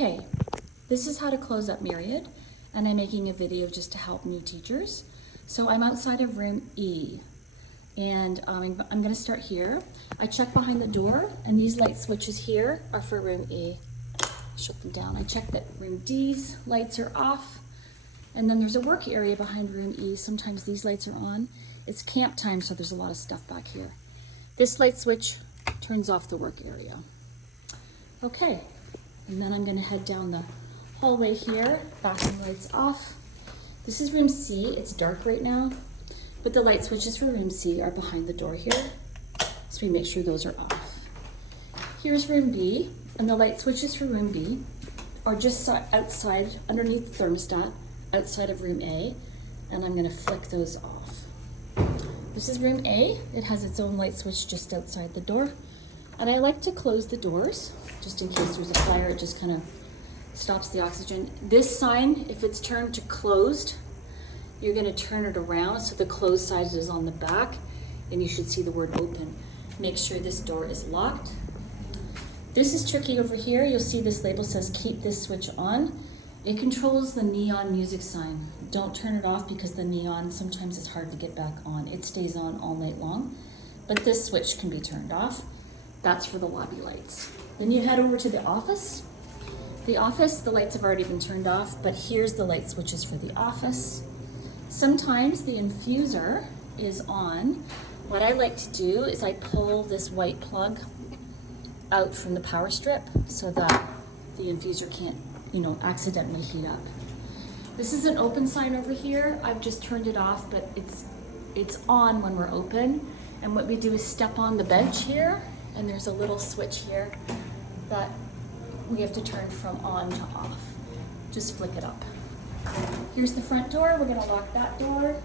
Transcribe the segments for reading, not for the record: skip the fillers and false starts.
Okay, this is how to close up Myriad, and I'm making a video just to help new teachers. So I'm outside of room E, and I'm gonna start here. I check behind the door, and these light switches here are for room E. Shut them down. I check that room D's lights are off, and then there's a work area behind room E. Sometimes these lights are on. It's camp time, so there's a lot of stuff back here. This light switch turns off the work area. Okay, and then I'm gonna head down the hallway here. Bathroom lights off. This is room C. It's dark right now, but the light switches for room C are behind the door here. So we make sure those are off. Here's room B, and the light switches for room B are just outside, underneath the thermostat, outside of room A, and I'm gonna flick those off. This is room A. It has its own light switch just outside the door. And I like to close the doors, just in case there's a fire. It just kind of stops the oxygen. This sign, if it's turned to closed, you're gonna turn it around so the closed side is on the back, and you should see the word open. Make sure this door is locked. This is tricky over here. You'll see this label says keep this switch on. It controls the neon music sign. Don't turn it off because the neon sometimes is hard to get back on. It stays on all night long, but this switch can be turned off. That's for the lobby lights. Then you head over to the office. The office, the lights have already been turned off, but here's the light switches for the office. Sometimes the infuser is on. What I like to do is I pull this white plug out from the power strip so that the infuser can't, accidentally heat up. This is an open sign over here. I've just turned it off, but it's on when we're open. And what we do is step on the bench here, and there's a little switch here that we have to turn from on to off. Just flick it up. Here's the front door. We're gonna lock that door.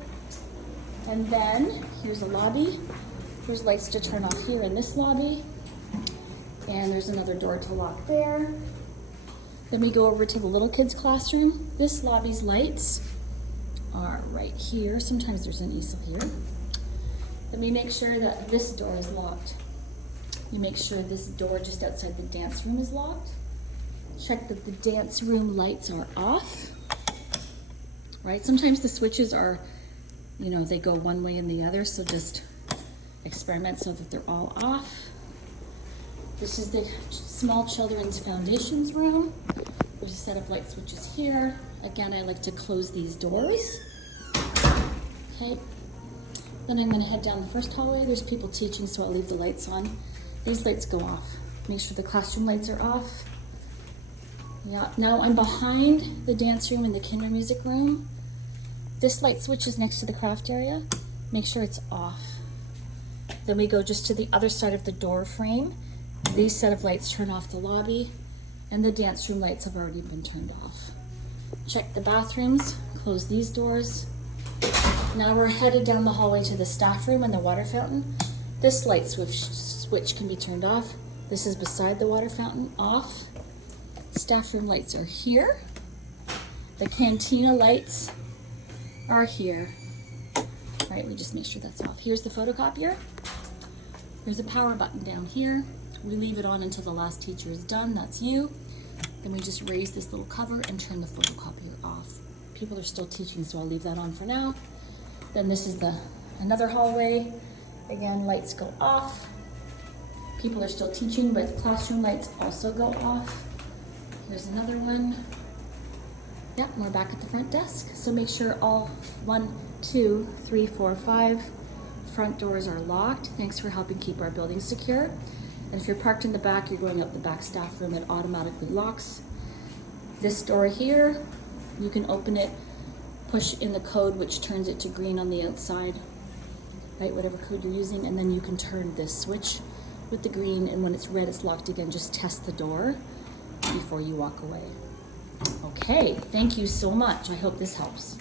And then here's a lobby. There's lights to turn off here in this lobby. And there's another door to lock there. Then we go over to the little kids' classroom. This lobby's lights are right here. Sometimes there's an easel here. Then we make sure that this door is locked. You make sure this door just outside the dance room is locked. Check that the dance room lights are off. Right? Sometimes the switches are, they go one way and the other, so just experiment so that they're all off. This is the small children's foundations room. There's a set of light switches here. Again, I like to close these doors. Okay. Then I'm gonna head down the first hallway. There's people teaching, so I'll leave the lights on. These lights go off. Make sure the classroom lights are off. Yeah, now I'm behind the dance room and the kinder music room. This light switch is next to the craft area. Make sure it's off. Then we go just to the other side of the door frame. These set of lights turn off the lobby, and the dance room lights have already been turned off. Check the bathrooms, close these doors. Now we're headed down the hallway to the staff room and the water fountain. This light switch can be turned off. This is beside the water fountain, off. Staff room lights are here. The cantina lights are here. All right, we just make sure that's off. Here's the photocopier. There's a power button down here. We leave it on until the last teacher is done, that's you. Then we just raise this little cover and turn the photocopier off. People are still teaching, so I'll leave that on for now. Then this is another hallway. Again, lights go off. People are still teaching, but classroom lights also go off. Here's another one. Yep, we're back at the front desk. So make sure all 1, 2, 3, 4, 5 front doors are locked. Thanks for helping keep our building secure. And if you're parked in the back, you're going out the back staff room, it automatically locks. This door here, you can open it, push in the code, which turns it to green on the outside, right, whatever code you're using, and then you can turn this switch with the green, and when it's red, it's locked again. Just test the door before you walk away. Okay, thank you so much. I hope this helps.